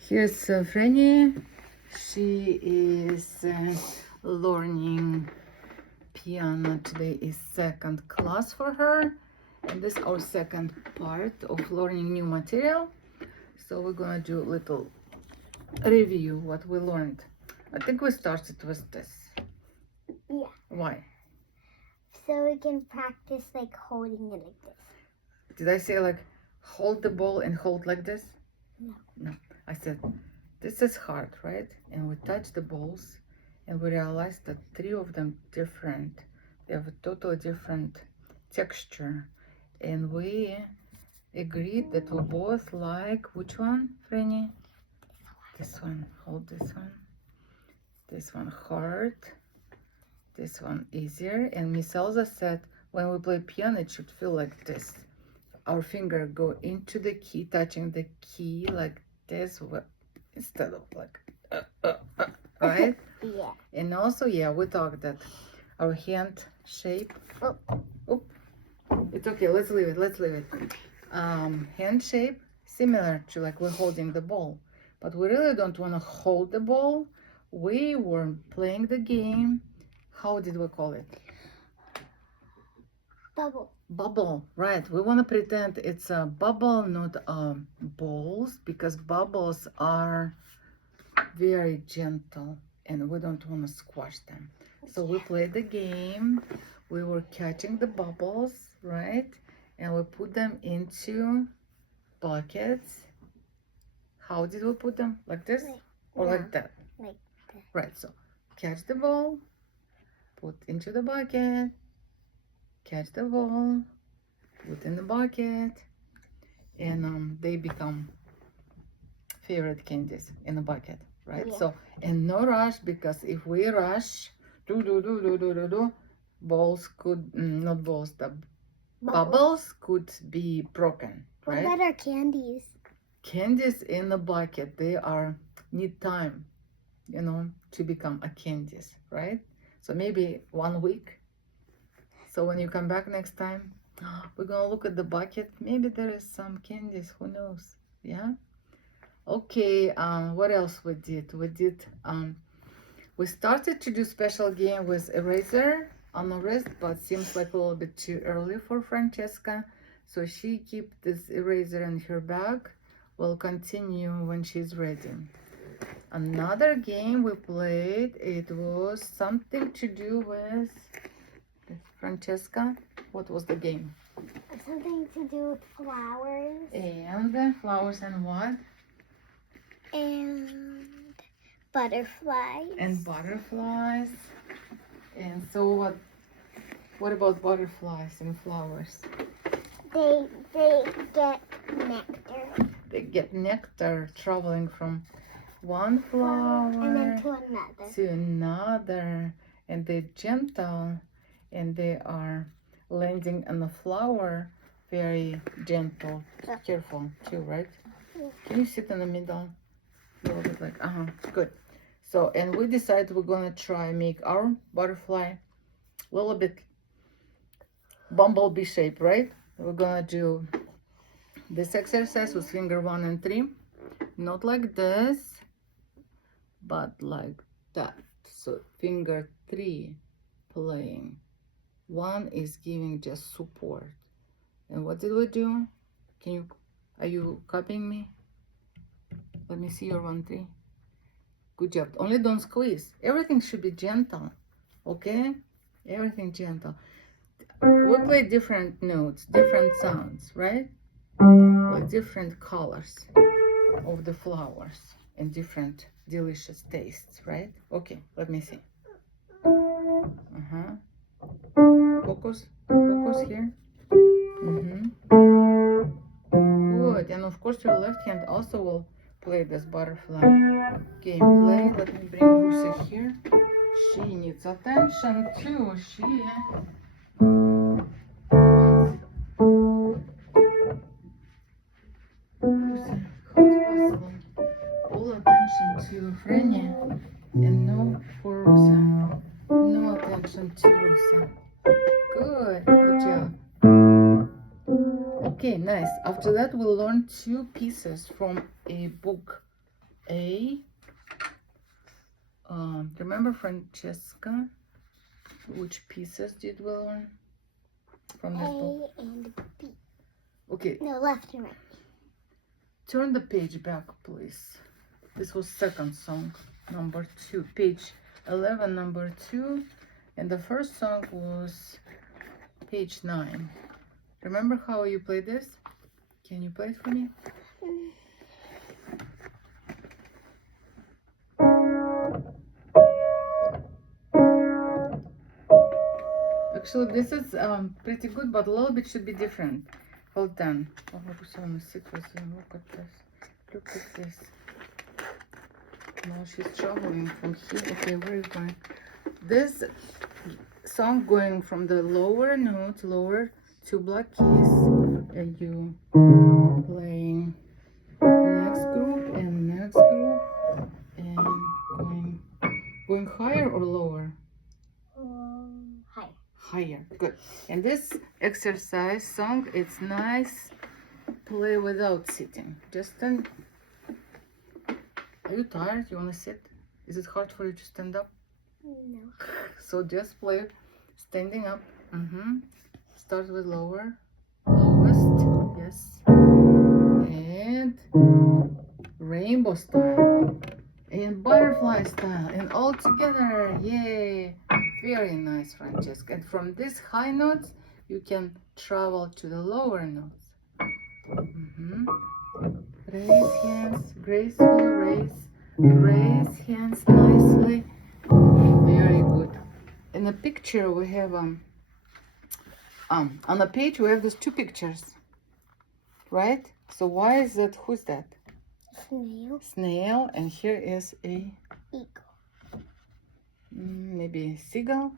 Here's Franny. She is learning piano. Today is second class for her, and this is our second part of learning new material. So we're gonna do a little review what we learned. I think we started with this. Yeah. Why? So we can practice like holding it like this. Did I say like hold the ball and hold like this? No. No. I said this is hard, right? And we touch the balls and we realized that three of them different. They have a totally different texture. And we agreed that we both like which one, Franny? This one. Hold this one. This one hard. This one easier. And Miss Elza said when we play piano it should feel like this. Our finger go into the key, touching the key like this instead of like right? Yeah. And also, yeah, we talked that our hand shape. Oh, it's okay. Let's leave it. Let's leave it. Hand shape similar to like we're holding the ball, but we really don't want to hold the ball. We were playing the game. How did we call it? Bubble. Bubble, right. We want to pretend it's a bubble, not balls, because bubbles are very gentle and we don't want to squash them. So we played the game. We were catching the bubbles, right? And we put them into buckets. How did we put them? Like this? Or like that? Like that. Right, so catch the ball, put into the bucket, catch the ball, put in the bucket, and they become favorite candies in a bucket, right? Yeah. So, and no rush, because if we rush, balls could, not balls, the bubbles could be broken, What right? about our candies? Candies in the bucket, they need time, to become a candies, right? So maybe 1 week. So when you come back next time, we're gonna look at the bucket. Maybe there is some candies, who knows? Yeah. Okay, what else we did? We started to do special game with eraser on the wrist, but seems like a little bit too early for Francesca. So she keep this eraser in her bag. We'll continue when she's ready. Another game we played, it was something to do with Francesca. What was the game? Something to do with flowers. And flowers and what? And butterflies. And butterflies. And so what about butterflies and flowers? They get nectar. They get nectar traveling from one flower and then to another. And they're gentle and they are landing on the flower very gentle, careful too, right? Yeah. Can you sit in the middle? A little bit like, good. So, and we decided we're gonna try make our butterfly a little bit bumblebee shape, right? We're gonna do this exercise with finger 1 and 3, not like this, but like that. So finger 3 playing, 1 is giving just support. And what did we do? Are you copying me? Let me see your 1, 3. Good job. Only don't squeeze. Everything should be gentle. Okay? Everything gentle. We play different notes, different sounds, right? With different colors of the flowers and different delicious tastes, right? Okay, let me see. Focus here. Good. And of course your left hand also will play this butterfly gameplay. Let me bring Lucy here. She needs attention too. She Lucy, how it's possible? All attention to Franny and no for Rosa. No attention to Rosa. Good job. Okay, nice. After that, we'll learn 2 pieces from a book. A. Remember Francesca? Which pieces did we learn from this book? A and B. Okay, No, left and right. turn the page back, please. This was second song, number 2, page 11, number 2, and the first song was page 9. Remember how you play this? Can you play it for me? Actually, this is pretty good, but a little bit should be different. Hold on. Oh, look at this. Look at this. No, she's traveling from here. Okay, where are you going? This song going from the lower note, lower to black keys, and you playing next group and next group, and going higher or lower? Higher. Higher. Good. And this exercise song, it's nice. Play without sitting. Just stand. Are you tired? You want to sit? Is it hard for you to stand up? No. So just play standing up. Start with lower, lowest, yes, and rainbow style, and butterfly style, and all together. Yay! Very nice, Francesca. And from this high notes, you can travel to the lower notes. Raise hands, gracefully raise hands nicely. Very good. In the picture we have on the page we have those 2 pictures, right? So why is that? Who's that? Snail. Snail, and here is a Eagle. maybe seagull.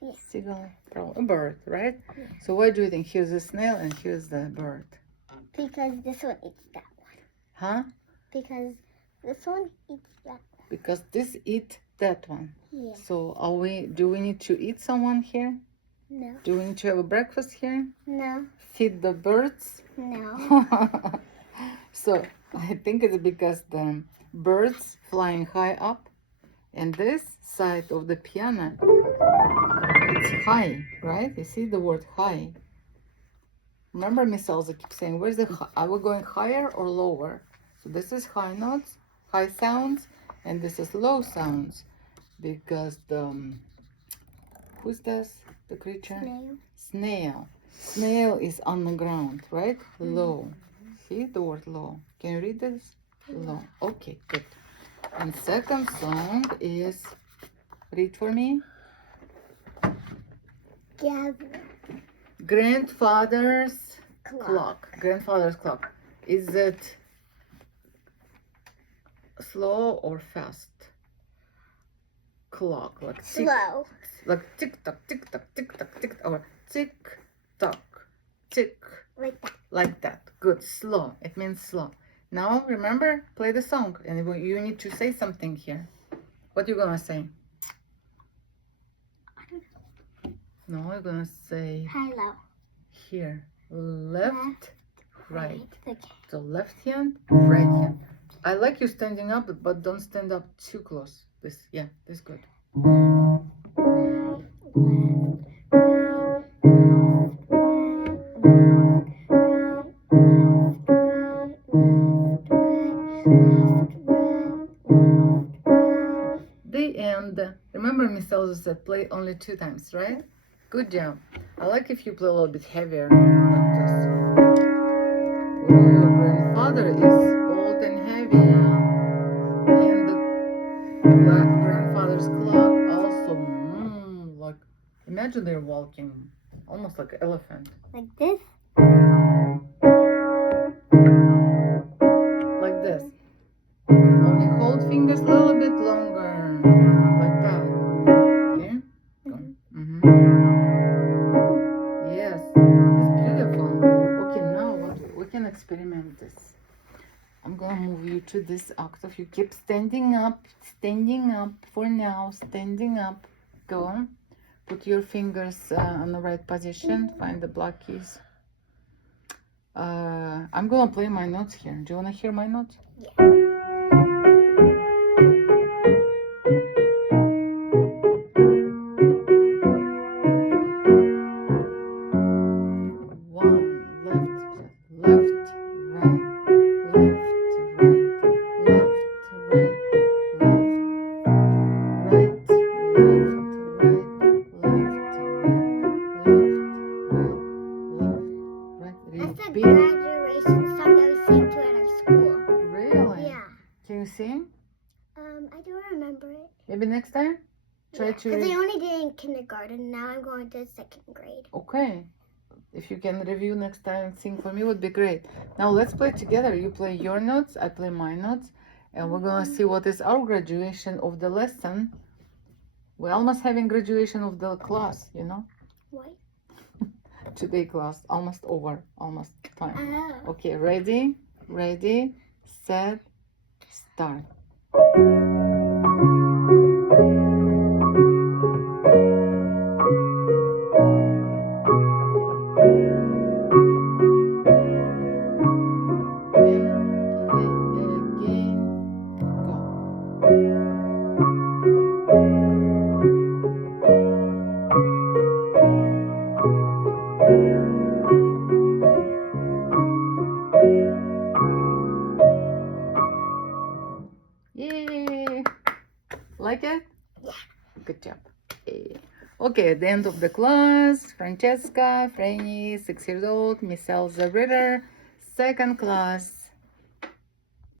Yes. Seagull, probably a bird, right? Yes. So why do you think here's the snail and here's the bird? Because this one eats that one. Huh? Because this one eats that one. Because this eat that one. Yeah. So do we need to eat someone here? No. Do we need to have a breakfast here? No. Feed the birds? No. So I think it's because the birds flying high up, and this side of the piano, it's high, right? You see the word high. Remember Miss Elza keeps saying, where's the are we going higher or lower? So this is high notes, high sounds, and this is low sounds, because the who's this? The creature? Snail. Snail. Snail is on the ground, right? Low. See the word low. Can you read this? Low. Okay, good. And second song is, read for me. Gather. Grandfather's clock. Grandfather's clock. Is it slow or fast? Clock, like tick, Slow. like tick tock, tick tock, tick tock, tick, or tick tock, tick. Like that. Like that. Good. Slow. It means slow. Now remember, play the song, and you need to say something here. What you gonna say? I don't know. No, you're gonna say Hello. here. Left, right. Okay. So left hand, right hand. I like you standing up, but don't stand up too close. This, yeah, this is good. The end. Remember Miss Elza said play only 2 times, right? Good job. I like if you play a little bit heavier like this. Oh, your grandfather is old and heavy. And the grandfather's clock also, like, imagine they're walking almost like an elephant. Like this? Like this. Only hold fingers a little bit longer. Like that. Okay? Go. Yes. It's beautiful. Okay, now we can experiment this. I'm gonna move you to this octave. You keep standing up for now. Standing up. Go on. Put your fingers on the right position. Find the black keys. I'm gonna play my notes here. Do you wanna hear my notes? Yeah. I don't remember it. Maybe next time? Try to Because I only did it in kindergarten. Now I'm going to 2nd grade. Okay. If you can review next time and sing for me, would be great. Now let's play together. You play your notes, I play my notes, and we're gonna see what is our graduation of the lesson. We're almost having graduation of the class, you know? What? Today class, almost over, almost time. Oh. Okay, ready, set, start. Yay! Like it? Yeah. Good job. Yay. Okay, at the end of the class, Francesca, Franny, 6 years old, Miss Elza, Ritter, 2nd class,